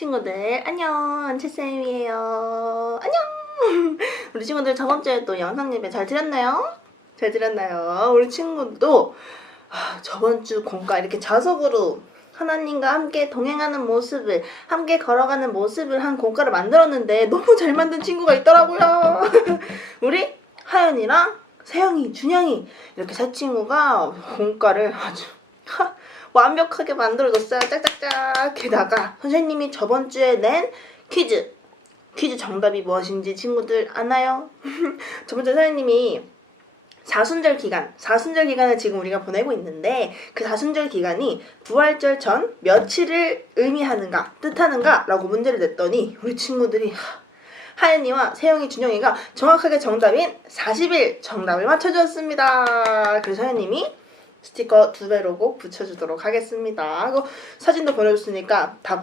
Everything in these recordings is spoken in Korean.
친구들 안녕, 채쌤이에요. 안녕. 우리 친구들 저번주에 또 영상 예배 잘 드렸나요? 잘 드렸나요? 우리 친구도 저번주 공과 이렇게 자석으로 하나님과 함께 동행하는 모습을, 함께 걸어가는 모습을 한 공과를 만들었는데 너무 잘 만든 친구가 있더라고요. 우리 하연이랑 세영이, 준영이 이렇게 세 친구가 공과를 아주 완벽하게 만들어줬어요. 짝짝짝. 게다가 선생님이 저번주에 낸 퀴즈 정답이 무엇인지 친구들 아나요? 저번주에 선생님이 사순절 기간을 지금 우리가 보내고 있는데 그 사순절 기간이 부활절 전 며칠을 의미하는가, 뜻하는가 라고 문제를 냈더니 우리 친구들이 하연이와 세영이, 준영이가 정확하게 정답인 40일 정답을 맞춰주었습니다. 그래서 선생님이 스티커 2배로 꼭 붙여주도록 하겠습니다. 사진도 보내줬으니까 다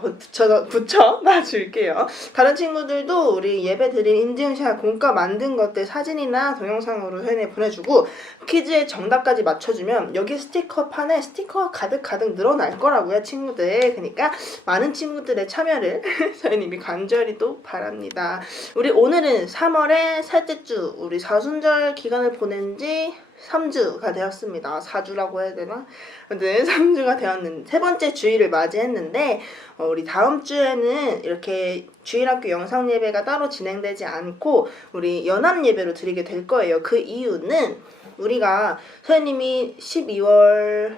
붙여놔줄게요. 다른 친구들도 우리 예배 드린 인증샷, 공과 만든 것들 사진이나 동영상으로 선생님이 보내주고 퀴즈의 정답까지 맞춰주면 여기 스티커 판에 스티커가 가득 늘어날 거라고요, 친구들. 그러니까 많은 친구들의 참여를 선생님이 간절히 또 바랍니다. 우리 오늘은 3월의 셋째 주, 우리 사순절 기간을 보낸 지 3주가 되었습니다. 4주라고 해야 되나? 아무튼 3주가 되었는데 세 번째 주일을 맞이했는데 우리 다음 주에는 이렇게 주일학교 영상 예배가 따로 진행되지 않고 우리 연합 예배로 드리게 될 거예요. 그 이유는 우리가 선생님이 12월에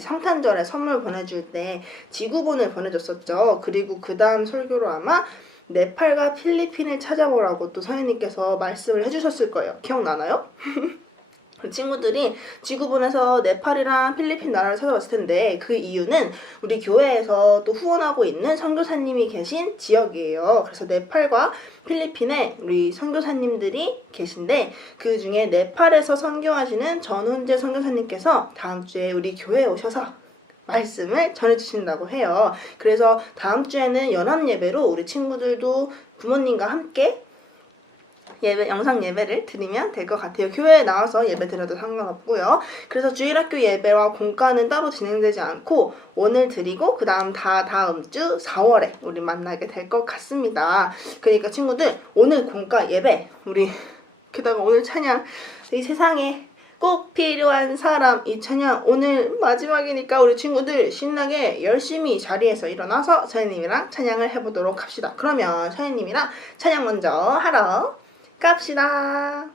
성탄절에 선물 보내줄 때 지구본을 보내줬었죠. 그리고 그 다음 설교로 아마 네팔과 필리핀을 찾아보라고 또 선생님께서 말씀을 해주셨을 거예요. 기억나나요? 친구들이 지구본에서 네팔이랑 필리핀 나라를 찾아봤을 텐데 그 이유는 우리 교회에서 또 후원하고 있는 선교사님이 계신 지역이에요. 그래서 네팔과 필리핀에 우리 선교사님들이 계신데 그 중에 네팔에서 선교하시는 전훈재 선교사님께서 다음 주에 우리 교회에 오셔서 말씀을 전해주신다고 해요. 그래서 다음 주에는 연합 예배로 우리 친구들도 부모님과 함께 영상 예배를 드리면 될 것 같아요. 교회에 나와서 예배 드려도 상관없고요. 그래서 주일학교 예배와 공과는 따로 진행되지 않고 오늘 드리고 그 다음 다음 주 4월에 우리 만나게 될 것 같습니다. 그러니까 친구들 오늘 공과 예배 우리 게다가 오늘 찬양 이 세상에 꼭 필요한 사람 이 찬양 오늘 마지막이니까 우리 친구들 신나게 열심히 자리에서 일어나서 선생님이랑 찬양을 해보도록 합시다. 그러면 선생님이랑 찬양 먼저 하러 갑시다.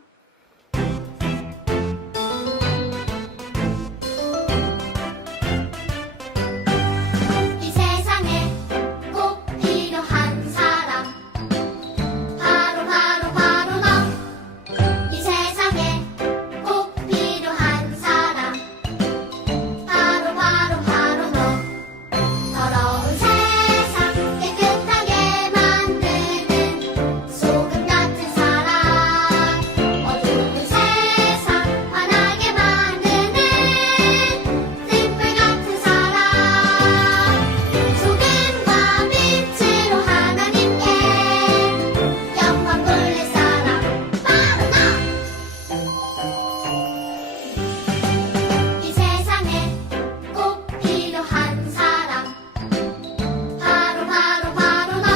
이 세상에 꼭 필요한 사람 바로 너. 이 세상에 꼭 필요한 사람 바로 너. 더러운 세상 깨끗하게 만드는 소금 같은 사람 어두운 세상 환하게 만드는 등불 같은 사람 소금과 빛으로 하나님께 영광 돌릴 사람 바로 너. 이 세상에 꼭 필요한 사람 바로 너.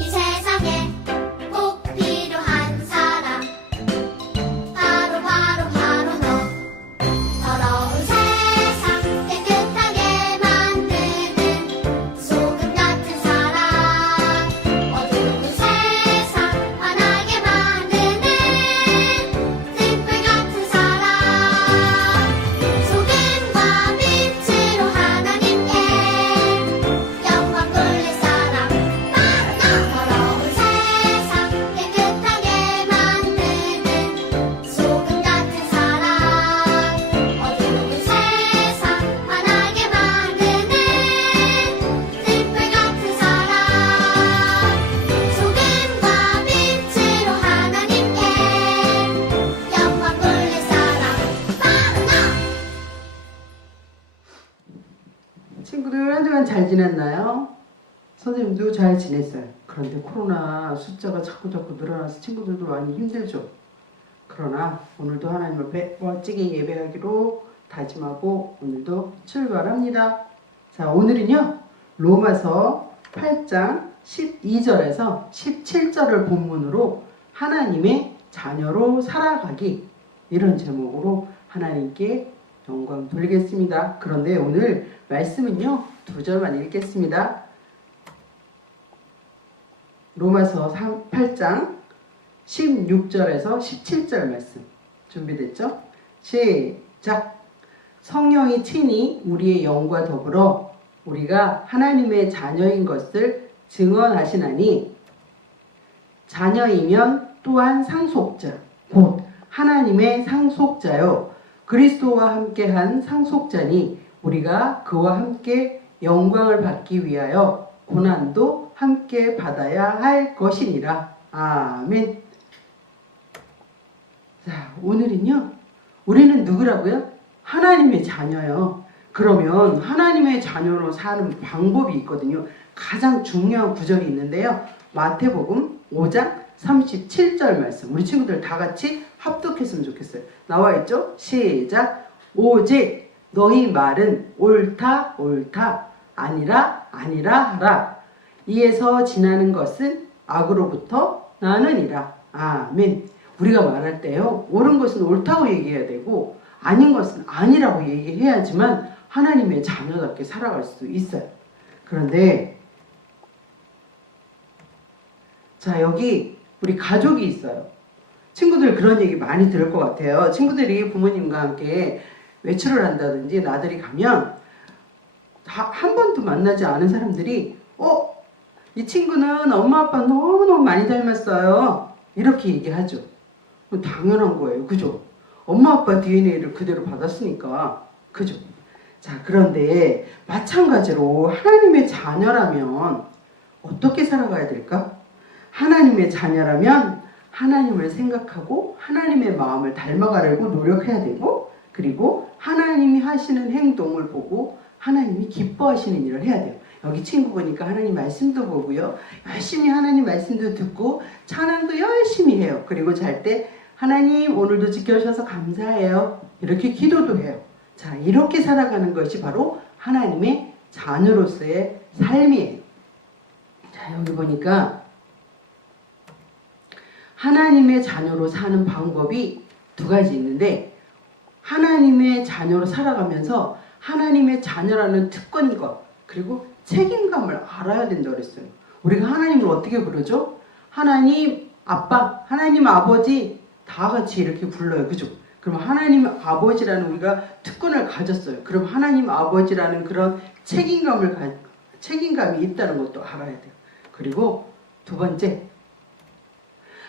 이 세상에 꼭 필요한 사람 바로 너. 더러운 세상 깨끗하게 만드는 소금 같은 사람 어두운 세상 환하게 만드는 등불 같은 사람 소금과 빛으로 하나님께 영광 돌릴 사람 바로 너. 더러운 세상 깨끗하게 만드는 소금 같은 사람 어두운 세상 환하게 만드는 등불 같은 사람 소금과 빛으로 하나님께 영광 돌릴 사람 바로 너. 친구들 한 주간 잘 지냈나요? 선생님도 잘 지냈어요. 그런데 코로나 숫자가 자꾸 늘어나서 친구들도 많이 힘들죠. 그러나 오늘도 하나님 앞에 멋지게 예배하기로 다짐하고 오늘도 출발합니다. 자, 오늘은요 로마서 8장 12절에서 17절을 본문으로 하나님의 자녀로 살아가기, 이런 제목으로 하나님께 영광 돌리겠습니다. 그런데 오늘 말씀은요, 2절만 읽겠습니다. 로마서 8장 16절에서 17절 말씀 준비됐죠? 시작! 성령이 친히 우리의 영과 더불어 우리가 하나님의 자녀인 것을 증언하시나니, 자녀이면 또한 상속자, 곧 하나님의 상속자요 그리스도와 함께한 상속자니, 우리가 그와 함께 영광을 받기 위하여 고난도 함께 받아야 할 것이니라. 아멘. 자, 오늘은요, 우리는 누구라고요? 하나님의 자녀요. 그러면 하나님의 자녀로 사는 방법이 있거든요. 가장 중요한 구절이 있는데요. 마태복음 5장 37절 말씀. 우리 친구들 다 같이 합독했으면 좋겠어요. 나와 있죠? 시작! 오직 너희 말은 옳다 옳다, 아니라 아니라 하라. 이에서 지나는 것은 악으로부터 나느니라. 아멘. 우리가 말할 때요, 옳은 것은 옳다고 얘기해야 되고 아닌 것은 아니라고 얘기해야지만 하나님의 자녀답게 살아갈 수 있어요. 그런데 자, 여기 우리 가족이 있어요. 친구들 그런 얘기 많이 들을 것 같아요. 친구들이 부모님과 함께 외출을 한다든지 나들이 가면 한 번도 만나지 않은 사람들이 이 친구는 엄마 아빠 너무너무 많이 닮았어요, 이렇게 얘기하죠. 당연한 거예요. 그죠? 엄마 아빠 DNA를 그대로 받았으니까. 그죠? 자, 그런데 마찬가지로 하나님의 자녀라면 어떻게 살아가야 될까? 하나님의 자녀라면 하나님을 생각하고 하나님의 마음을 닮아가려고 노력해야 되고, 그리고 하나님이 하시는 행동을 보고 하나님이 기뻐하시는 일을 해야 돼요. 여기 친구 보니까 하나님 말씀도 보고요, 열심히 하나님 말씀도 듣고 찬양도 열심히 해요. 그리고 잘 때 하나님 오늘도 지켜주셔서 감사해요, 이렇게 기도도 해요. 자, 이렇게 살아가는 것이 바로 하나님의 자녀로서의 삶이에요. 자, 여기 보니까 하나님의 자녀로 사는 방법이 두 가지 있는데, 하나님의 자녀로 살아가면서 하나님의 자녀라는 특권과 그리고 책임감을 알아야 된다고 그랬어요. 우리가 하나님을 어떻게 부르죠? 하나님 아빠, 하나님 아버지, 다 같이 이렇게 불러요. 그죠? 그럼 하나님 아버지라는 우리가 특권을 가졌어요. 그럼 하나님 아버지라는 그런 책임감이 있다는 것도 알아야 돼요. 그리고 두 번째,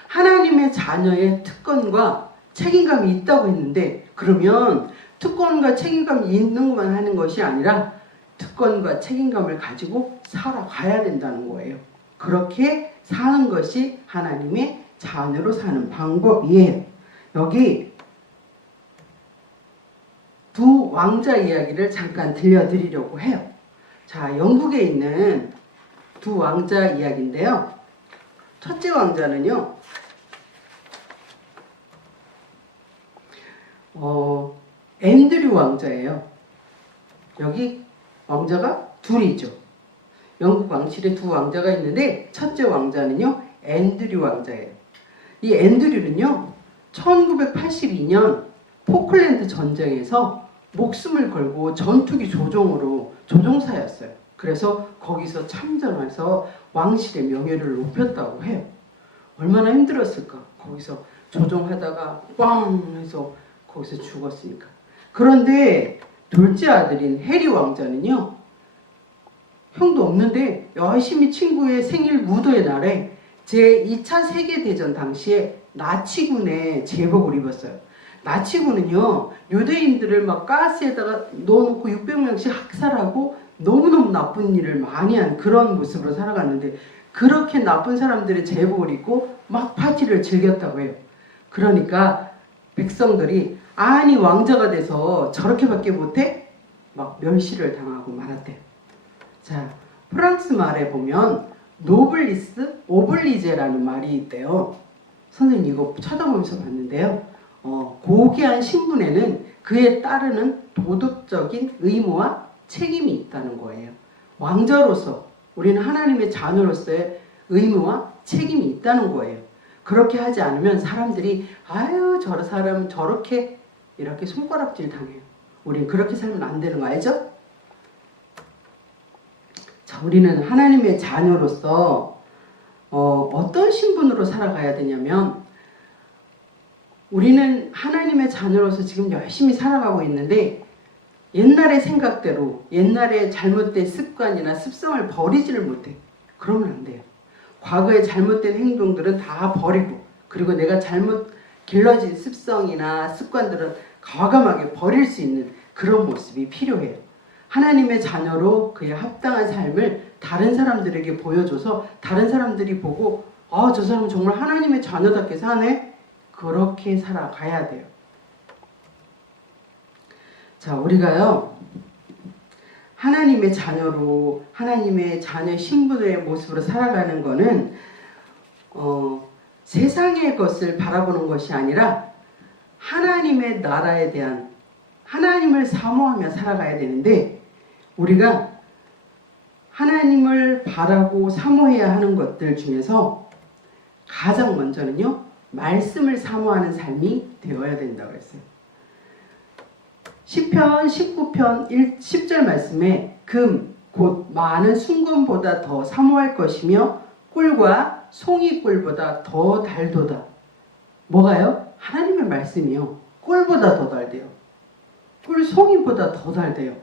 하나님의 자녀의 특권과 책임감이 있다고 했는데, 그러면 특권과 책임감이 있는 것만 하는 것이 아니라 특권과 책임감을 가지고 살아가야 된다는 거예요. 그렇게 사는 것이 하나님의 자녀로 사는 방법이에요. 여기 두 왕자 이야기를 잠깐 들려드리려고 해요. 자, 영국에 있는 두 왕자 이야기인데요. 첫째 왕자는요, 앤드류 왕자예요. 여기 왕자가 둘이죠. 영국 왕실에 두 왕자가 있는데, 첫째 왕자는요, 앤드류 왕자예요. 이 앤드류는요, 1982년 포클랜드 전쟁에서 목숨을 걸고 전투기 조종사였어요. 그래서 거기서 참전해서 왕실의 명예를 높였다고 해요. 얼마나 힘들었을까? 거기서 조종하다가 꽝 해서 거기서 죽었으니까. 그런데 둘째 아들인 해리 왕자는요, 형도 없는데 열심히 친구의 생일 무도의 날에 제2차 세계대전 당시에 나치군의 제복을 입었어요. 나치군은요, 유대인들을 막 가스에다가 넣어놓고 600명씩 학살하고 너무너무 나쁜 일을 많이 한 그런 모습으로 살아갔는데, 그렇게 나쁜 사람들의 제복을 입고 막 파티를 즐겼다고 해요. 그러니까 백성들이 아니 왕자가 돼서 저렇게밖에 못해? 막 멸시를 당하고 말았대요. 자, 프랑스 말에 보면 노블리스 오블리제라는 말이 있대요. 선생님 이거 쳐다보면서 봤는데요. 고귀한 신분에는 그에 따르는 도덕적인 의무와 책임이 있다는 거예요. 왕자로서 우리는 하나님의 자녀로서의 의무와 책임이 있다는 거예요. 그렇게 하지 않으면 사람들이 아유 저 사람은 저렇게 이렇게 손가락질 당해요. 우린 그렇게 살면 안 되는 거 알죠? 자, 우리는 하나님의 자녀로서 어떤 신분으로 살아가야 되냐면 우리는 하나님의 자녀로서 지금 열심히 살아가고 있는데 옛날의 생각대로 옛날의 잘못된 습관이나 습성을 버리지를 못해. 그러면 안 돼요. 과거의 잘못된 행동들은 다 버리고 그리고 내가 잘못 길러진 습성이나 습관들은 과감하게 버릴 수 있는 그런 모습이 필요해요. 하나님의 자녀로 그의 합당한 삶을 다른 사람들에게 보여줘서 다른 사람들이 보고 아, 저 사람은 정말 하나님의 자녀답게 사네? 그렇게 살아가야 돼요. 자, 우리가요 하나님의 자녀로 하나님의 자녀 신분의 모습으로 살아가는 거는 세상의 것을 바라보는 것이 아니라 하나님의 나라에 대한 하나님을 사모하며 살아가야 되는데 우리가 하나님을 바라고 사모해야 하는 것들 중에서 가장 먼저는요 말씀을 사모하는 삶이 되어야 된다고 했어요. 시편 19편 10절 말씀에 금 곧 많은 순금보다 더 사모할 것이며 꿀과 송이꿀보다 더 달도다. 뭐가요? 하나님의 말씀이요. 꿀보다 더 달대요. 꿀 송이보다 더 달대요.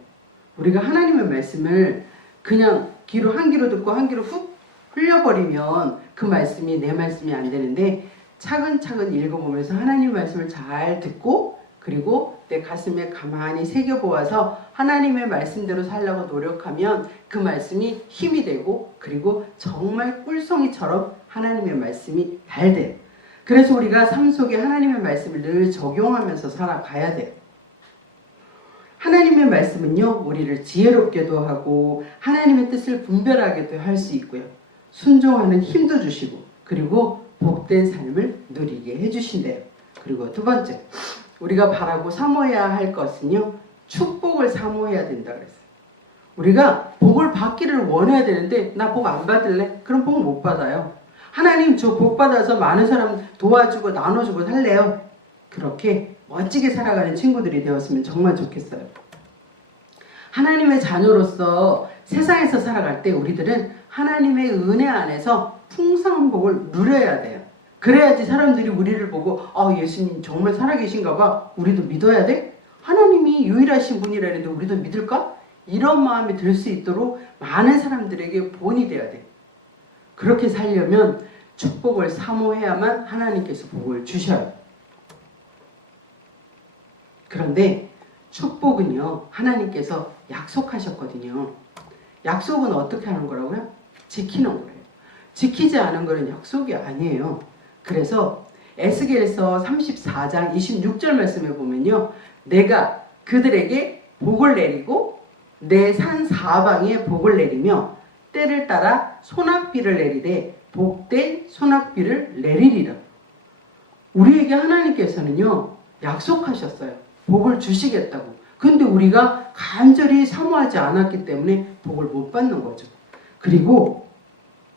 우리가 하나님의 말씀을 그냥 귀로 한 귀로 듣고 한 귀로 훅 흘려버리면 그 말씀이 내 말씀이 안 되는데 차근차근 읽어보면서 하나님의 말씀을 잘 듣고 그리고 내 가슴에 가만히 새겨보아서 하나님의 말씀대로 살려고 노력하면 그 말씀이 힘이 되고 그리고 정말 꿀송이처럼 하나님의 말씀이 달돼요. 그래서 우리가 삶 속에 하나님의 말씀을 늘 적용하면서 살아가야 돼요. 하나님의 말씀은요 우리를 지혜롭게도 하고 하나님의 뜻을 분별하게도 할 수 있고요. 순종하는 힘도 주시고 그리고 복된 삶을 누리게 해주신대요. 그리고 두 번째 우리가 바라고 사모해야 할 것은요 축복을 사모해야 된다 그랬어요. 우리가 복을 받기를 원해야 되는데 나 복 안 받을래? 그럼 복 못 받아요. 하나님 저 복 받아서 많은 사람 도와주고 나눠주고 살래요. 그렇게 멋지게 살아가는 친구들이 되었으면 정말 좋겠어요. 하나님의 자녀로서 세상에서 살아갈 때 우리들은 하나님의 은혜 안에서 풍성한 복을 누려야 돼요. 그래야지 사람들이 우리를 보고 예수님 정말 살아계신가 봐. 우리도 믿어야 돼? 하나님이 유일하신 분이라는데 우리도 믿을까? 이런 마음이 들 수 있도록 많은 사람들에게 본이 돼야 돼. 그렇게 살려면 축복을 사모해야만 하나님께서 복을 주셔요. 그런데 축복은요 하나님께서 약속하셨거든요. 약속은 어떻게 하는 거라고요? 지키는 거예요. 지키지 않은 거는 약속이 아니에요. 그래서 에스겔서 34장 26절 말씀에 보면요 내가 그들에게 복을 내리고 내 산 사방에 복을 내리며 때를 따라 소낙비를 내리되 복된 소낙비를 내리리라. 우리에게 하나님께서는요 약속하셨어요. 복을 주시겠다고. 근데 우리가 간절히 사모하지 않았기 때문에 복을 못 받는 거죠. 그리고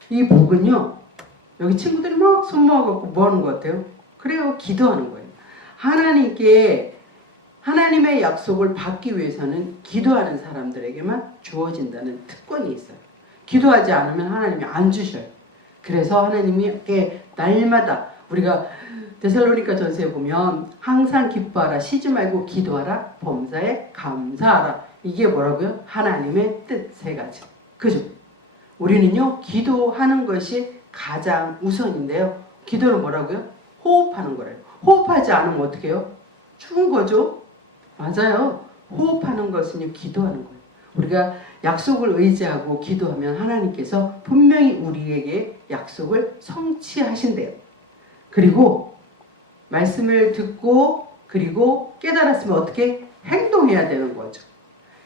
이 복은요 여기 친구들이 막 손 모아갖고 뭐 하는 것 같아요? 그래요. 기도하는 거예요. 하나님께 하나님의 약속을 받기 위해서는 기도하는 사람들에게만 주어진다는 특권이 있어요. 기도하지 않으면 하나님이 안 주셔요. 그래서 하나님이 날마다 우리가 데살로니가 전서에 보면 항상 기뻐하라, 쉬지 말고 기도하라, 범사에 감사하라. 이게 뭐라고요? 하나님의 뜻 세 가지. 그죠? 우리는요 기도하는 것이 가장 우선인데요. 기도는 뭐라고요? 호흡하는 거래요. 호흡하지 않으면 어떻게 해요? 죽은 거죠. 맞아요. 호흡하는 것은요 기도하는 거예요. 우리가 약속을 의지하고 기도하면 하나님께서 분명히 우리에게 약속을 성취하신대요. 그리고 말씀을 듣고 그리고 깨달았으면 어떻게 행동해야 되는 거죠.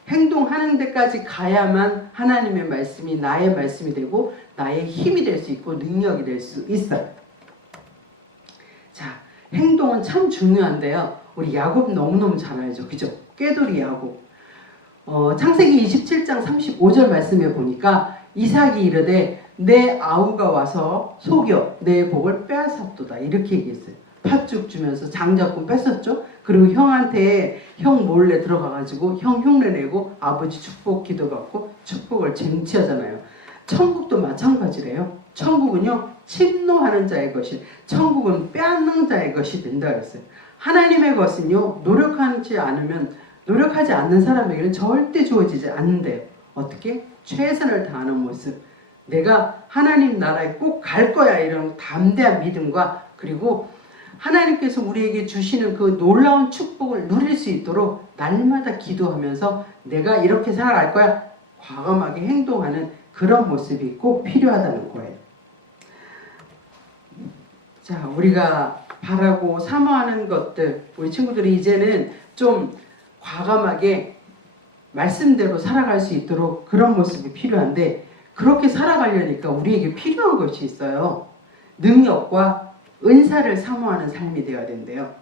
행동하는 데까지 가야만 하나님의 말씀이 나의 말씀이 되고 나의 힘이 될 수 있고 능력이 될 수 있어요. 자, 행동은 참 중요한데요. 우리 야곱 너무너무 잘 알죠. 그죠? 꾀돌이 야곱. 창세기 27장 35절 말씀에 보니까 이삭이 이르되 내 아우가 와서 속여 내 복을 빼앗았도다 이렇게 얘기했어요. 팥죽 주면서 장자권 뺐었죠. 그리고 형한테 형 몰래 들어가가지고 형 흉내내고 아버지 축복 기도받고 축복을 쟁취하잖아요. 천국도 마찬가지래요. 천국은요 침노하는 자의 것이, 천국은 빼앗는 자의 것이 된다 그랬어요. 하나님의 것은요 노력하지 않는 사람에게는 절대 주어지지 않는데요. 어떻게? 최선을 다하는 모습, 내가 하나님 나라에 꼭 갈 거야 이런 담대한 믿음과, 그리고 하나님께서 우리에게 주시는 그 놀라운 축복을 누릴 수 있도록 날마다 기도하면서 내가 이렇게 살아갈 거야 과감하게 행동하는 그런 모습이 꼭 필요하다는 거예요. 자, 우리가 바라고 사모하는 것들, 우리 친구들이 이제는 좀 과감하게 말씀대로 살아갈 수 있도록 그런 모습이 필요한데, 그렇게 살아가려니까 우리에게 필요한 것이 있어요. 능력과 은사를 사모하는 삶이 되어야 된대요.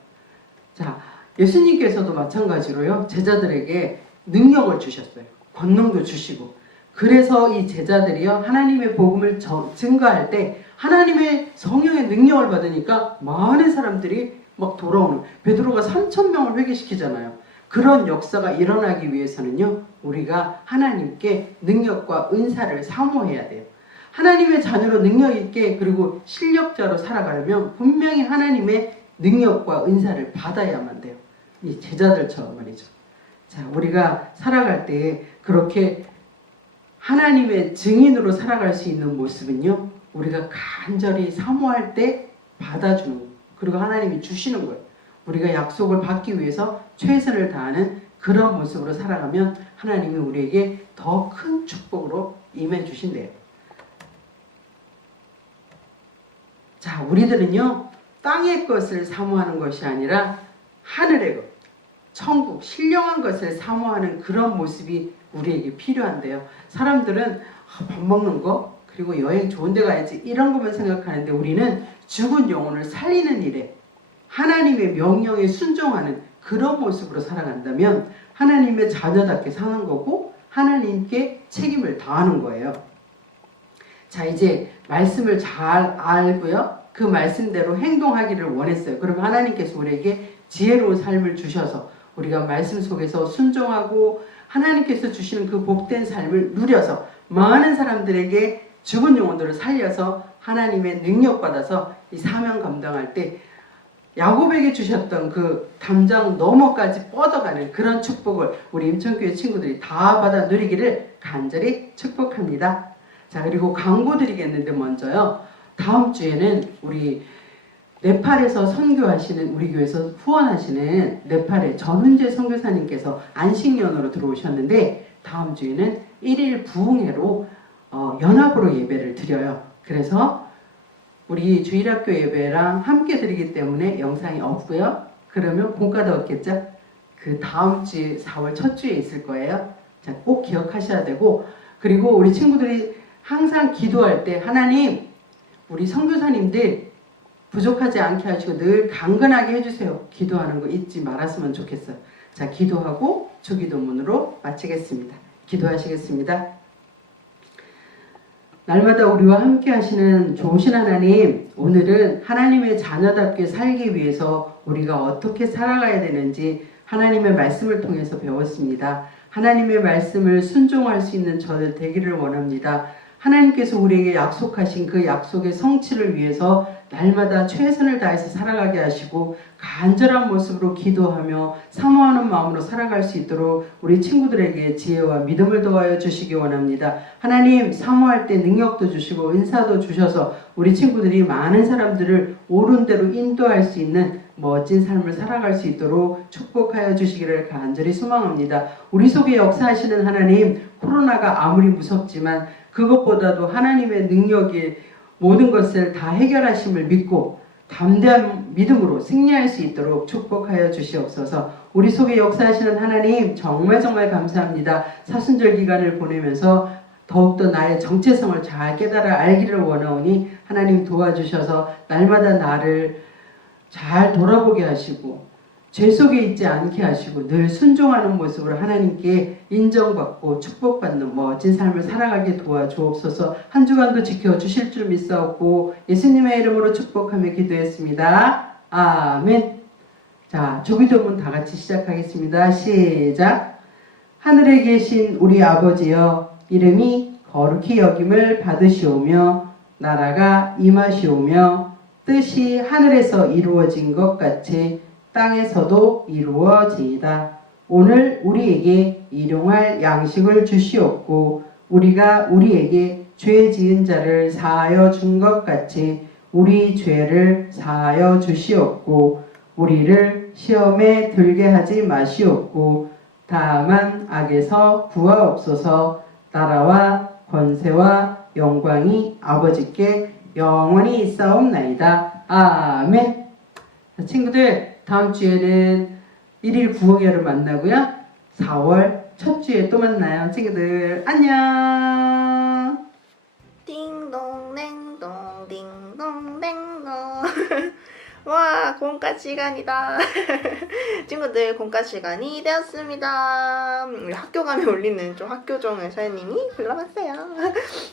자, 예수님께서도 마찬가지로요, 제자들에게 능력을 주셨어요. 권능도 주시고. 그래서 이 제자들이요, 하나님의 복음을 증거할 때 하나님의 성령의 능력을 받으니까 많은 사람들이 막 돌아오는, 베드로가 3,000명을 회개시키잖아요. 그런 역사가 일어나기 위해서는요, 우리가 하나님께 능력과 은사를 사모해야 돼요. 하나님의 자녀로 능력 있게 그리고 실력자로 살아가려면 분명히 하나님의 능력과 은사를 받아야만 돼요. 이 제자들처럼 말이죠. 자, 우리가 살아갈 때 그렇게 하나님의 증인으로 살아갈 수 있는 모습은요, 우리가 간절히 사모할 때 받아주는 거예요. 그리고 하나님이 주시는 거예요. 우리가 약속을 받기 위해서 최선을 다하는 그런 모습으로 살아가면 하나님이 우리에게 더 큰 축복으로 임해 주신대요. 자, 우리들은요, 땅의 것을 사모하는 것이 아니라 하늘의 것, 천국, 신령한 것을 사모하는 그런 모습이 우리에게 필요한데요. 사람들은 밥 먹는 거, 그리고 여행 좋은 데 가야지 이런 것만 생각하는데, 우리는 죽은 영혼을 살리는 일에 하나님의 명령에 순종하는 그런 모습으로 살아간다면 하나님의 자녀답게 사는 거고 하나님께 책임을 다하는 거예요. 자, 이제 말씀을 잘 알고요, 그 말씀대로 행동하기를 원했어요. 그러면 하나님께서 우리에게 지혜로운 삶을 주셔서 우리가 말씀 속에서 순종하고 하나님께서 주시는 그 복된 삶을 누려서 많은 사람들에게 죽은 영혼들을 살려서 하나님의 능력받아서 이 사명 감당할 때 야곱에게 주셨던 그 담장 너머까지 뻗어가는 그런 축복을 우리 임천교회 친구들이 다 받아 누리기를 간절히 축복합니다. 자, 그리고 광고 드리겠는데, 먼저요, 다음 주에는 우리 네팔에서 선교하시는, 우리 교회에서 후원하시는 네팔의 전훈재 선교사님께서 안식년으로 들어오셨는데, 다음 주에는 1일 부흥회로 연합으로 예배를 드려요. 그래서 우리 주일학교 예배랑 함께 드리기 때문에 영상이 없고요. 그러면 본가도 없겠죠? 그 다음 주 4월 첫 주에 있을 거예요. 자, 꼭 기억하셔야 되고, 그리고 우리 친구들이 항상 기도할 때 하나님, 우리 선교사님들 부족하지 않게 하시고 늘 강건하게 해주세요. 기도하는 거 잊지 말았으면 좋겠어요. 자, 기도하고 주기도문으로 마치겠습니다. 기도하시겠습니다. 날마다 우리와 함께 하시는 좋으신 하나님, 오늘은 하나님의 자녀답게 살기 위해서 우리가 어떻게 살아가야 되는지 하나님의 말씀을 통해서 배웠습니다. 하나님의 말씀을 순종할 수 있는 저들 되기를 원합니다. 하나님께서 우리에게 약속하신 그 약속의 성취를 위해서 날마다 최선을 다해서 살아가게 하시고 간절한 모습으로 기도하며 사모하는 마음으로 살아갈 수 있도록 우리 친구들에게 지혜와 믿음을 더하여 주시기 원합니다. 하나님, 사모할 때 능력도 주시고 은사도 주셔서 우리 친구들이 많은 사람들을 옳은 대로 인도할 수 있는 멋진 삶을 살아갈 수 있도록 축복하여 주시기를 간절히 소망합니다. 우리 속에 역사하시는 하나님, 코로나가 아무리 무섭지만 그것보다도 하나님의 능력이 모든 것을 다 해결하심을 믿고 담대한 믿음으로 승리할 수 있도록 축복하여 주시옵소서. 우리 속에 역사하시는 하나님, 정말 감사합니다. 사순절 기간을 보내면서 더욱더 나의 정체성을 잘 깨달아 알기를 원하오니 하나님 도와주셔서 날마다 나를 잘 돌아보게 하시고 죄 속에 있지 않게 하시고 늘 순종하는 모습으로 하나님께 인정받고 축복받는 멋진 삶을 살아가게 도와주옵소서. 한 주간도 지켜주실 줄 믿사옵고 예수님의 이름으로 축복하며 기도했습니다. 아멘. 자, 주기도문 다 같이 시작하겠습니다. 시작. 하늘에 계신 우리 아버지여, 이름이 거룩히 여김을 받으시오며 나라가 임하시오며 뜻이 하늘에서 이루어진 것 같이 땅에서도 이루어지이다. 오늘 우리에게 일용할 양식을 주시옵고 우리가 우리에게 죄 지은 자를 사하여 준 것 같이 우리 죄를 사하여 주시옵고 우리를 시험에 들게 하지 마시옵고 다만 악에서 구하옵소서. 나라와 권세와 영광이 아버지께 영원히 있사옵나이다. 아멘. 자, 친구들, 다음 주에는 1일 부흥회를 만나고요. 4월 첫 주에 또 만나요. 친구들 안녕. 띵동 냉동 띵동 냉동. 와, 공과 시간이다. 친구들, 공과 시간이 되었습니다. 우리 학교 가면 울리는 좀 학교종의 서연님이 불러봤어요.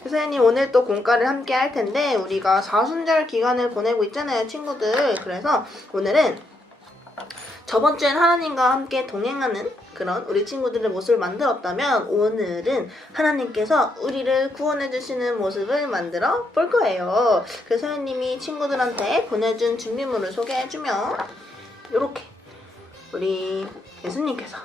서연님 오늘 또 공과를 함께 할 텐데 우리가 사순절 기간을 보내고 있잖아요, 친구들. 그래서 오늘은 저번 주엔 하나님과 함께 동행하는 그런 우리 친구들의 모습을 만들었다면 오늘은 하나님께서 우리를 구원해 주시는 모습을 만들어 볼 거예요. 그래서 서연님이 친구들한테 보내준 준비물을 소개해주면 이렇게 우리 예수님께서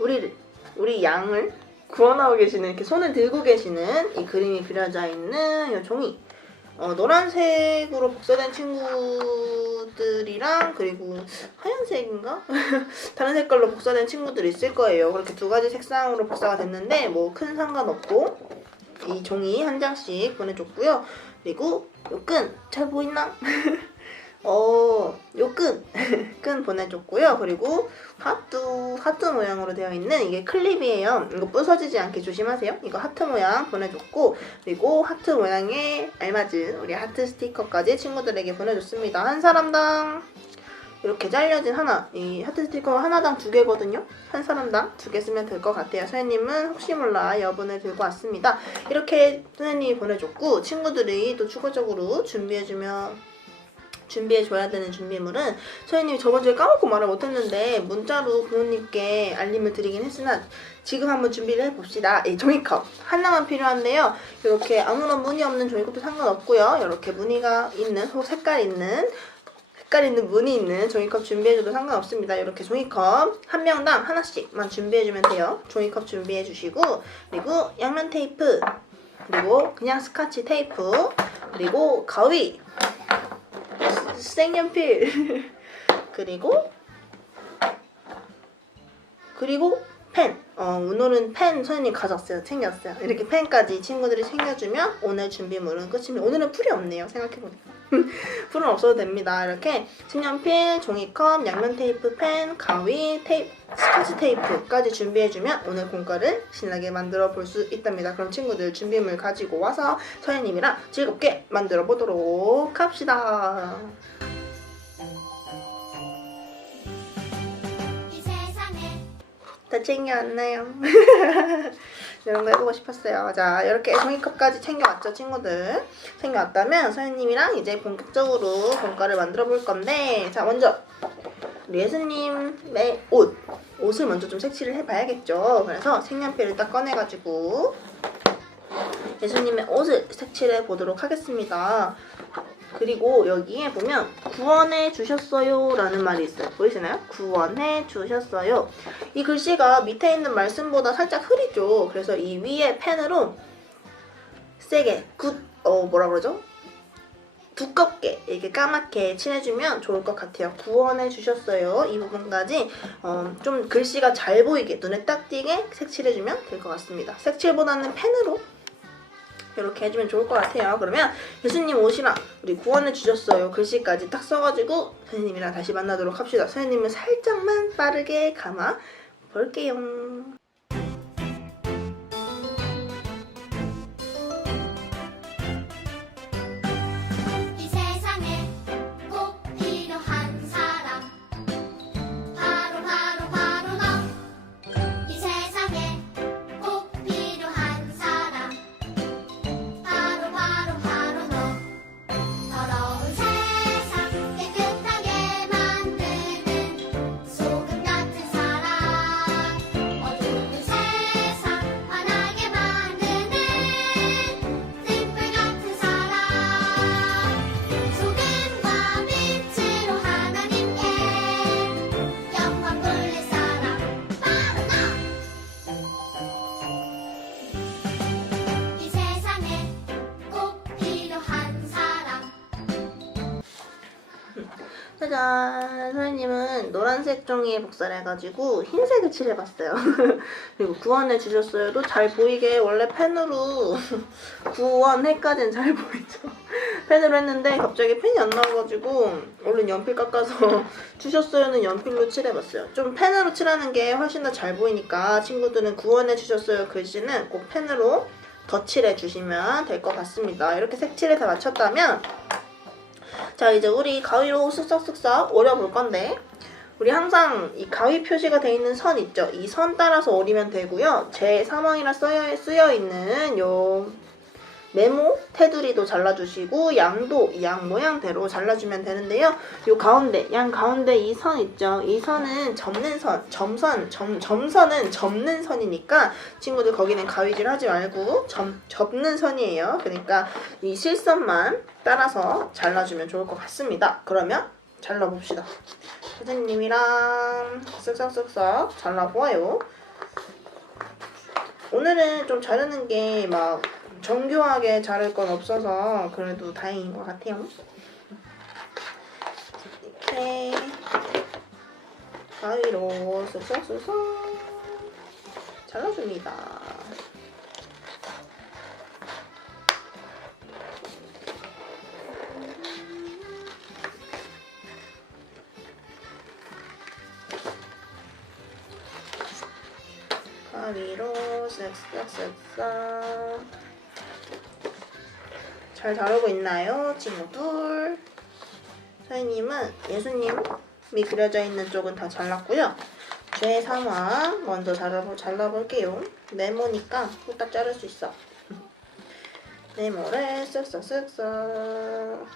우리 양을 구원하고 계시는, 이렇게 손을 들고 계시는 이 그림이 그려져 있는 이 종이, 노란색으로 복사된 친구들이랑 그리고 하얀색인가? 다른 색깔로 복사된 친구들이 있을 거예요. 그렇게 두 가지 색상으로 복사가 됐는데 뭐 큰 상관없고 이 종이 한 장씩 보내줬고요. 그리고 요 끈 잘 보이나? 요 끈 보내줬고요. 그리고 하트 모양으로 되어 있는 이게 클립이에요. 이거 부서지지 않게 조심하세요. 이거 하트 모양 보내줬고, 그리고 하트 모양에 알맞은 우리 하트 스티커까지 친구들에게 보내줬습니다. 한 사람당 이렇게 잘려진 이 하트 스티커 하나당 2개거든요. 한 사람당 2개 쓰면 될 것 같아요. 서연님은 혹시 몰라 여분을 들고 왔습니다. 이렇게 서연님이 보내줬고, 친구들이 또 추가적으로 준비해줘야 되는 준비물은 서연님이 저번주에 까먹고 말을 못했는데 문자로 부모님께 알림을 드리긴 했으나 지금 한번 준비를 해봅시다. 이 종이컵 하나만 필요한데요. 이렇게 아무런 무늬 없는 종이컵도 상관없고요. 이렇게 무늬가 있는 혹 색깔 있는 무늬 있는 종이컵 준비해줘도 상관없습니다. 이렇게 종이컵 한 명당 하나씩만 준비해주면 돼요. 종이컵 준비해주시고, 그리고 양면 테이프, 그리고 그냥 스카치 테이프, 그리고 가위, 색연필, 그리고 펜. 오늘은 펜 서연님 챙겼어요. 이렇게 펜까지 친구들이 챙겨주면 오늘 준비물은 끝입니다. 오늘은 풀이 없네요, 생각해보니까. 풀은 없어도 됩니다. 이렇게 색연필, 종이컵, 양면 테이프, 펜, 가위, 스카치 테이프까지 준비해주면 오늘 공과를 신나게 만들어 볼 수 있답니다. 그럼 친구들 준비물 가지고 와서 서연님이랑 즐겁게 만들어 보도록 합시다. 이 세상에 다 챙겨왔나요? 이런 거 해보고 싶었어요. 자, 이렇게 종이컵까지 챙겨왔죠, 친구들? 챙겨왔다면 서연님이랑 이제 본격적으로 공과를 만들어 볼 건데, 자, 먼저 우리 예수님의 옷을 먼저 좀 색칠을 해봐야겠죠. 그래서 색연필을 딱 꺼내가지고 예수님의 옷을 색칠해 보도록 하겠습니다. 그리고 여기에 보면 구원해 주셨어요 라는 말이 있어요. 보이시나요? 구원해 주셨어요. 이 글씨가 밑에 있는 말씀보다 살짝 흐리죠. 그래서 이 위에 펜으로 세게 두껍게 이렇게 까맣게 칠해주면 좋을 것 같아요. 구원해 주셨어요. 이 부분까지 좀 글씨가 잘 보이게, 눈에 딱 띄게 색칠해주면 될 것 같습니다. 색칠보다는 펜으로 이렇게 해주면 좋을 것 같아요. 그러면 예수님 옷이랑 우리 구원해 주셨어요 글씨까지 딱 써가지고 선생님이랑 다시 만나도록 합시다. 선생님은 살짝만 빠르게 감아 볼게요. 이 세상에 꼭 필요한 사람 짜잔! 선생님은 노란색 종이에 복사를 해가지고 흰색을 칠해봤어요. 그리고 구원해 주셨어요도 잘 보이게 원래 펜으로 구원해까지는 잘 보이죠. 펜으로 했는데 갑자기 펜이 안 나와가지고 얼른 연필 깎아서 주셨어요는 연필로 칠해봤어요. 좀 펜으로 칠하는 게 훨씬 더 잘 보이니까 친구들은 구원해 주셨어요 글씨는 꼭 펜으로 덧칠해 주시면 될 것 같습니다. 이렇게 색칠을 다 마쳤다면 자, 이제 우리 가위로 쓱싹쓱싹 오려볼 건데 우리 항상 이 가위 표시가 돼 있는 선 있죠? 이 선 따라서 오리면 되고요. 제 사망이라 쓰여 있는 요 네모 테두리도 잘라주시고 양도 이 양 모양대로 잘라주면 되는데요. 요 가운데 양 가운데 이 선 있죠? 이 선은 접는 선, 점선은 접는 선이니까 친구들 거기는 가위질 하지 말고 접는 선이에요. 그러니까 이 실선만 따라서 잘라주면 좋을 것 같습니다. 그러면 잘라봅시다. 선생님이랑 쓱싹쓱싹 잘라보아요. 오늘은 좀 자르는 게 막 정교하게 자를 건 없어서 그래도 다행인 것 같아요. 이렇게 가위로 쓱싹쓱싹 잘라줍니다. 가위로 쓱싹쓱싹 잘 자르고 있나요, 친구들? 선생님은 예수님이 그려져 있는 쪽은 다 잘랐고요. 죄 상황 먼저 잘라볼게요. 네모니까 후딱 자를 수 있어. 네모를 쓱싹쓱싹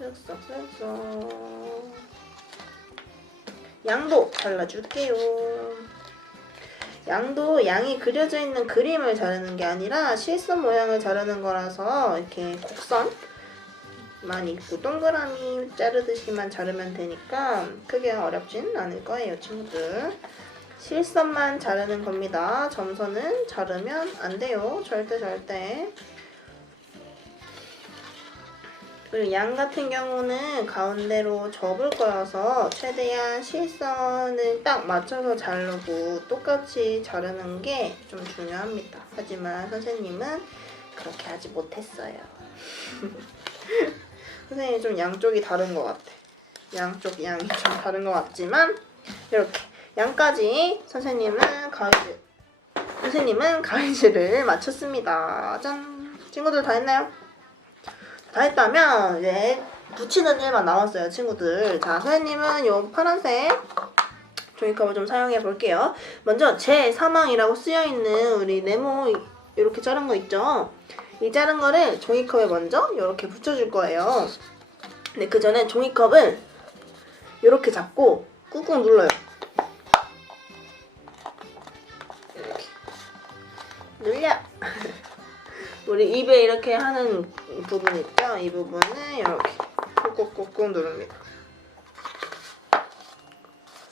쓱싹쓱싹 양도 잘라줄게요. 양도 양이 그려져 있는 그림을 자르는 게 아니라 실선 모양을 자르는 거라서 이렇게 곡선만 있고 동그라미 자르듯이만 자르면 되니까 크게 어렵진 않을 거예요, 친구들. 실선만 자르는 겁니다. 점선은 자르면 안 돼요. 절대. 그리고 양 같은 경우는 가운데로 접을 거여서 최대한 실선을 딱 맞춰서 자르고 똑같이 자르는 게 좀 중요합니다. 하지만 선생님은 그렇게 하지 못했어요. 선생님이 좀 양쪽이 다른 것 같아. 양쪽 양이 좀 다른 것 같지만 이렇게 양까지 선생님은 가위질을 마쳤습니다. 짠! 친구들 다 했나요? 다 했다면 이제 붙이는 일만 남았어요, 친구들. 자, 선생님은 요 파란색 종이컵을 좀 사용해 볼게요. 먼저 제 사망이라고 쓰여있는 우리 네모 이렇게 자른 거 있죠? 이 자른 거를 종이컵에 먼저 이렇게 붙여줄 거예요. 근데 그 전에 종이컵을 이렇게 잡고 꾹꾹 눌러요. 이렇게 눌려. 우리 입에 이렇게 하는 부분 있죠? 이 부분을 이렇게 꾹꾹꾹꾹 누릅니다.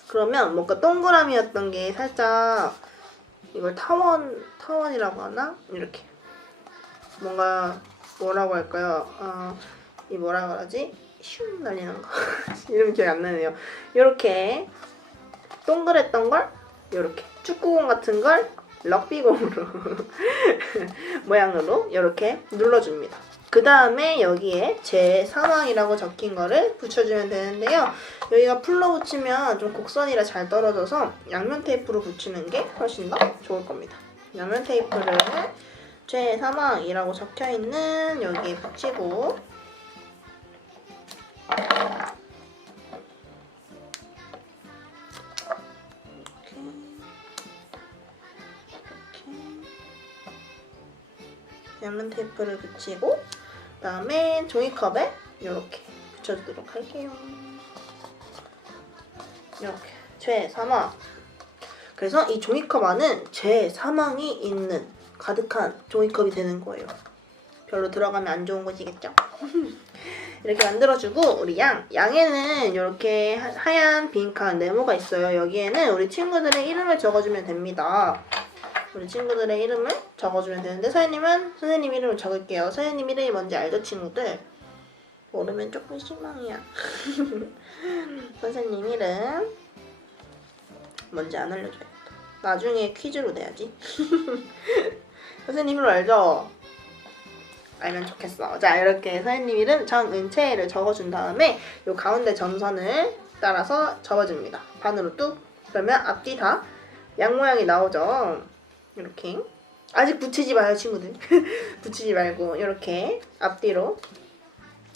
그러면 뭔가 동그라미였던 게 살짝 이걸 타원이라고 하나? 이렇게 뭔가 뭐라고 할까요? 이 뭐라 그러지? 슝 날리는 거 이름 기억이 안 나네요. 이렇게 동그랬던 걸 이렇게 축구공 같은 걸 럭비공으로 모양으로 이렇게 눌러줍니다. 그 다음에 여기에 제 사망이라고 적힌 거를 붙여주면 되는데요. 여기가 풀로 붙이면 좀 곡선이라 잘 떨어져서 양면 테이프로 붙이는 게 훨씬 더 좋을 겁니다. 양면 테이프를 제 사망이라고 적혀있는 여기에 붙이고 양면 테이프를 붙이고 그다음에 종이컵에 이렇게 붙여주도록 할게요. 이렇게 제 사망. 그래서 이 종이컵 안은 제 사망이 있는 가득한 종이컵이 되는 거예요. 별로 들어가면 안 좋은 것이겠죠? 이렇게 만들어주고 우리 양에는 이렇게 하얀 빈칸 네모가 있어요. 여기에는 우리 친구들의 이름을 적어주면 됩니다. 우리 친구들의 이름을 적어주면 되는데 선생님 이름을 적을게요. 선생님 이름이 뭔지 알죠, 친구들? 모르면 조금 실망이야. 선생님 이름 뭔지 안 알려줘야겠다. 나중에 퀴즈로 내야지. 선생님 이름 알죠? 알면 좋겠어. 자, 이렇게 선생님 이름 정은채를 적어준 다음에 요 가운데 점선을 따라서 접어줍니다. 반으로 뚝. 그러면 앞뒤 다 양 모양이 나오죠. 이렇게. 아직 붙이지 마요, 친구들. 붙이지 말고 이렇게 앞뒤로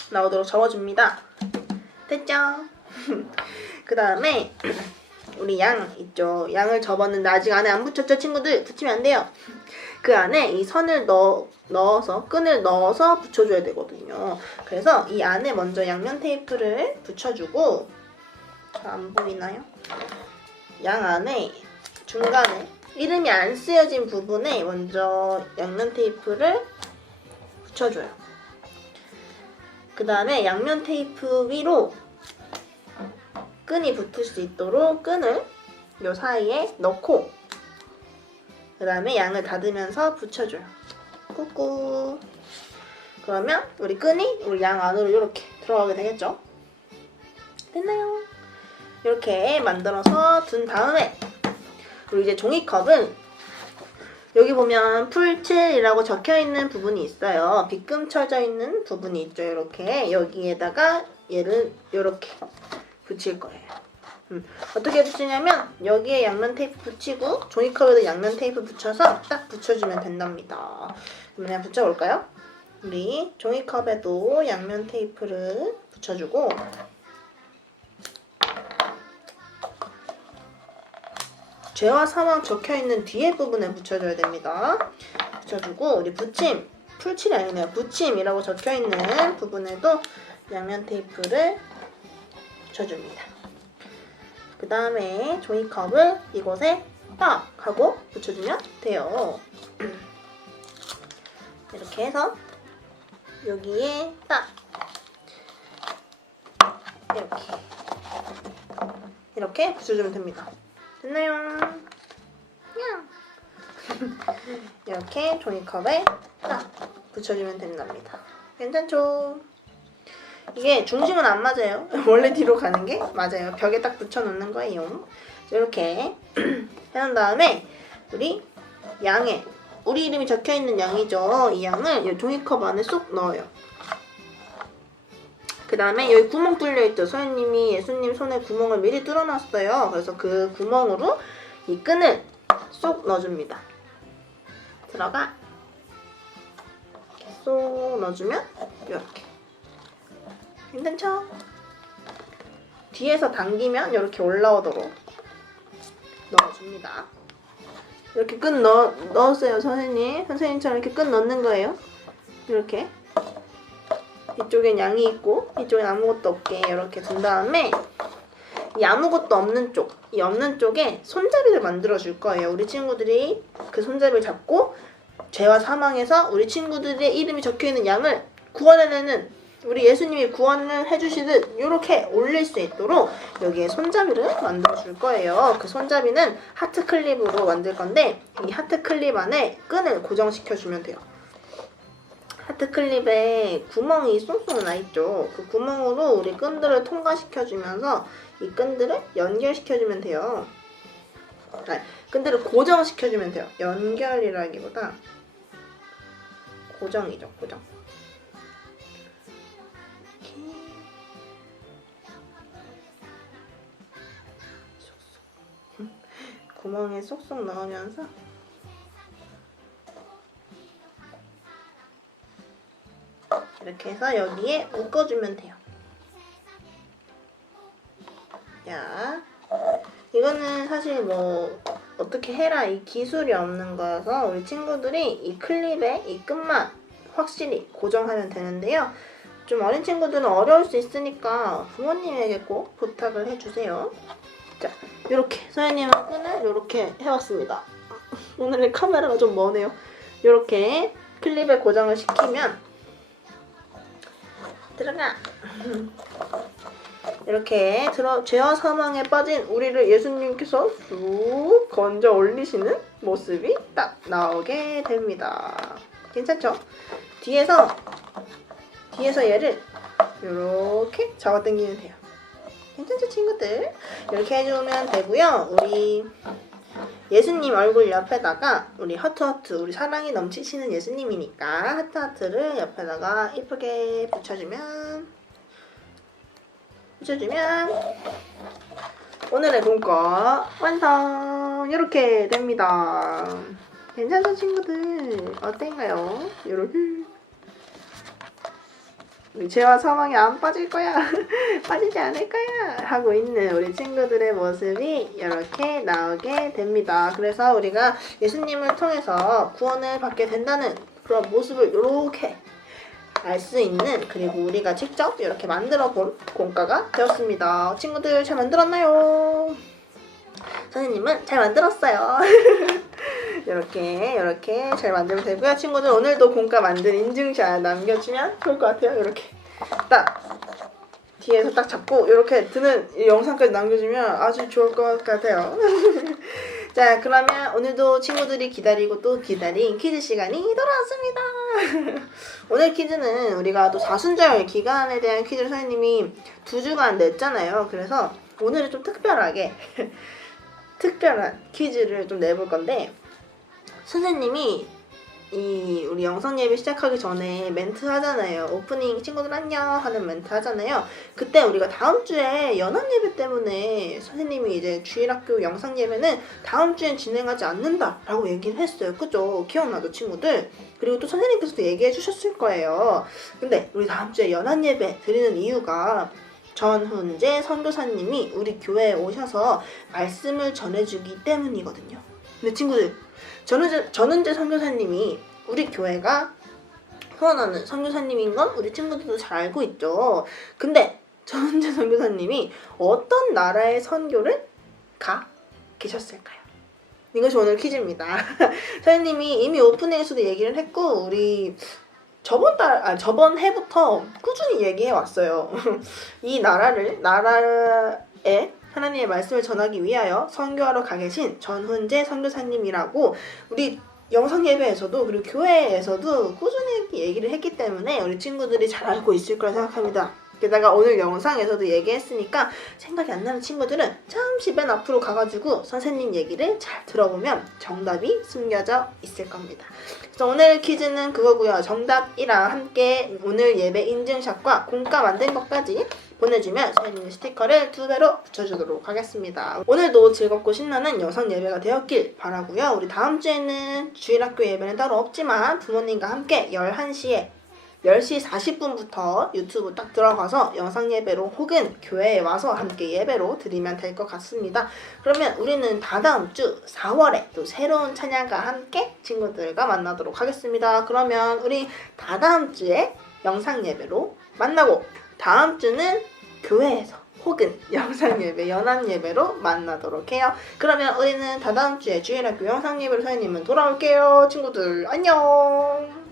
나오도록 접어줍니다. 됐죠? 그 다음에 우리 양 있죠. 양을 접었는데 아직 안에 안 붙였죠, 친구들? 붙이면 안 돼요. 그 안에 이 선을 넣어서 끈을 넣어서 붙여줘야 되거든요. 그래서 이 안에 먼저 양면 테이프를 붙여주고, 안 보이나요? 양 안에 중간에 이름이 안 쓰여진 부분에 먼저 양면 테이프를 붙여줘요. 그 다음에 양면 테이프 위로 끈이 붙을 수 있도록 끈을 요 사이에 넣고 그 다음에 양을 닫으면서 붙여줘요. 꾹꾹. 그러면 우리 끈이 우리 양 안으로 이렇게 들어가게 되겠죠? 됐나요? 이렇게 만들어서 둔 다음에 그리고 이제 종이컵은 여기 보면 풀칠이라고 적혀있는 부분이 있어요. 빗금 쳐져 있는 부분이 있죠. 이렇게 여기에다가 얘를 이렇게 붙일 거예요. 어떻게 붙이냐면 여기에 양면 테이프 붙이고 종이컵에도 양면 테이프 붙여서 딱 붙여주면 된답니다. 그럼 그냥 붙여볼까요? 우리 종이컵에도 양면 테이프를 붙여주고 죄와 사망 적혀있는 뒤에 부분에 붙여줘야 됩니다. 붙여주고 우리 붙임, 풀칠이 아니네요. 붙임이라고 적혀있는 부분에도 양면 테이프를 붙여줍니다. 그 다음에 종이컵을 이곳에 딱 하고 붙여주면 돼요. 이렇게 해서 여기에 딱 이렇게 붙여주면 됩니다. 됐나요? 이렇게 종이컵에 딱 붙여주면 된답니다. 괜찮죠? 이게 중심은 안 맞아요. 원래 뒤로 가는 게 맞아요. 벽에 딱 붙여놓는 거예요. 이렇게 해놓은 다음에 우리 양에 우리 이름이 적혀있는 양이죠. 이 양을 이 종이컵 안에 쏙 넣어요. 그 다음에 여기 구멍 뚫려있죠. 선생님이 예수님 손에 구멍을 미리 뚫어놨어요. 그래서 그 구멍으로 이 끈을 쏙 넣어줍니다. 들어가. 쏙 넣어주면 이렇게. 괜찮죠? 뒤에서 당기면 이렇게 올라오도록 넣어줍니다. 이렇게 끈 넣었어요, 선생님. 선생님처럼 이렇게 끈 넣는 거예요. 이렇게. 이쪽엔 양이 있고 이쪽엔 아무것도 없게 이렇게 둔 다음에 이 아무것도 없는 쪽, 이 없는 쪽에 손잡이를 만들어 줄 거예요. 우리 친구들이 그 손잡이를 잡고 죄와 사망에서 우리 친구들의 이름이 적혀있는 양을 구원해내는 우리 예수님이 구원을 해주시듯 이렇게 올릴 수 있도록 여기에 손잡이를 만들어 줄 거예요. 그 손잡이는 하트 클립으로 만들 건데 이 하트 클립 안에 끈을 고정시켜 주면 돼요. 하트 클립에 구멍이 쏙쏙 나 있죠. 그 구멍으로 우리 끈들을 통과시켜 주면서 이 끈들을 연결시켜 주면 돼요. 아니, 끈들을 고정시켜 주면 돼요. 연결이라기보다 고정이죠, 고정. 이렇게 쏙쏙 구멍에 쏙쏙 넣으면서 이렇게 해서 여기에 묶어주면 돼요. 자, 이거는 사실 뭐 어떻게 해라 이 기술이 없는 거여서 우리 친구들이 이 클립에 이 끝만 확실히 고정하면 되는데요. 좀 어린 친구들은 어려울 수 있으니까 부모님에게 꼭 부탁을 해주세요. 자, 이렇게 선생님은 끈을 이렇게 해왔습니다. 오늘의 카메라가 좀 머네요. 이렇게 클립에 고정을 시키면 들어가. 이렇게 죄와 사망에 빠진 우리를 예수님께서 쭉 건져 올리시는 모습이 딱 나오게 됩니다. 괜찮죠? 뒤에서 얘를 요렇게 잡아당기면 돼요. 괜찮죠 친구들? 이렇게 해주면 되고요. 우리 예수님 얼굴 옆에다가 우리 하트 우리 사랑이 넘치시는 예수님이니까 하트를 옆에다가 이쁘게 붙여주면 오늘의 공과 완성! 이렇게 됩니다. 괜찮죠 친구들? 어땠나요? 요렇게 우리 죄와 사망에 안 빠질 거야 빠지지 않을 거야 하고 있는 우리 친구들의 모습이 이렇게 나오게 됩니다. 그래서 우리가 예수님을 통해서 구원을 받게 된다는 그런 모습을 이렇게 알 수 있는, 그리고 우리가 직접 이렇게 만들어 본 공과가 되었습니다. 친구들 잘 만들었나요? 선생님은 잘 만들었어요. 이렇게 잘 만들면 되고요. 친구들 오늘도 공과 만든 인증샷 남겨주면 좋을 것 같아요. 이렇게 딱 뒤에서 딱 잡고 이렇게 드는 이 영상까지 남겨주면 아주 좋을 것 같아요. 자, 그러면 오늘도 친구들이 기다리고 또 기다린 퀴즈 시간이 돌아왔습니다. 오늘 퀴즈는 우리가 또 사순절 기간에 대한 퀴즈를 선생님이 2주간 냈잖아요. 그래서 오늘은 좀 특별하게 특별한 퀴즈를 좀 내볼 건데, 선생님이 우리 영상 예배 시작하기 전에 멘트 하잖아요. 오프닝 친구들 안녕 하는 멘트 하잖아요. 그때 우리가 다음 주에 연합 예배 때문에 선생님이 이제 주일학교 영상 예배는 다음 주엔 진행하지 않는다 라고 얘기를 했어요. 그죠? 기억나죠 친구들? 그리고 또 선생님께서도 얘기해 주셨을 거예요. 근데 우리 다음 주에 연합 예배 드리는 이유가 전훈재 선교사님이 우리 교회에 오셔서 말씀을 전해주기 때문이거든요. 근데 친구들, 전훈재 선교사님이 우리 교회가 후원하는 선교사님인 건 우리 친구들도 잘 알고 있죠. 근데 전훈재 선교사님이 어떤 나라의 선교를 가 계셨을까요? 이것이 오늘 퀴즈입니다. 선생님이 이미 오프닝에서도 얘기를 했고, 우리 저번 해부터 꾸준히 얘기해 왔어요. 이 나라에 하나님의 말씀을 전하기 위하여 선교하러 가 계신 전훈재 선교사님이라고 우리 영상 예배에서도 그리고 교회에서도 꾸준히 얘기를 했기 때문에 우리 친구들이 잘 알고 있을 거라 생각합니다. 게다가 오늘 영상에서도 얘기했으니까 생각이 안 나는 친구들은 잠시 맨 앞으로 가가지고 선생님 얘기를 잘 들어보면 정답이 숨겨져 있을 겁니다. 그래서 오늘 퀴즈는 그거고요. 정답이랑 함께 오늘 예배 인증샷과 공과 만든 것까지 보내주면 선생님 스티커를 2배로 붙여주도록 하겠습니다. 오늘도 즐겁고 신나는 영상 예배가 되었길 바라고요. 우리 다음 주에는 주일학교 예배는 따로 없지만 부모님과 함께 11시 40분부터 유튜브 딱 들어가서 영상 예배로 혹은 교회에 와서 함께 예배로 드리면 될 것 같습니다. 그러면 우리는 다다음 주 4월에 또 새로운 찬양과 함께 친구들과 만나도록 하겠습니다. 그러면 우리 다다음 주에 영상 예배로 만나고 다음 주는 교회에서 혹은 영상 예배, 연합 예배로 만나도록 해요. 그러면 우리는 다다음 주에 주일학교 영상 예배로 선생님은 돌아올게요. 친구들 안녕.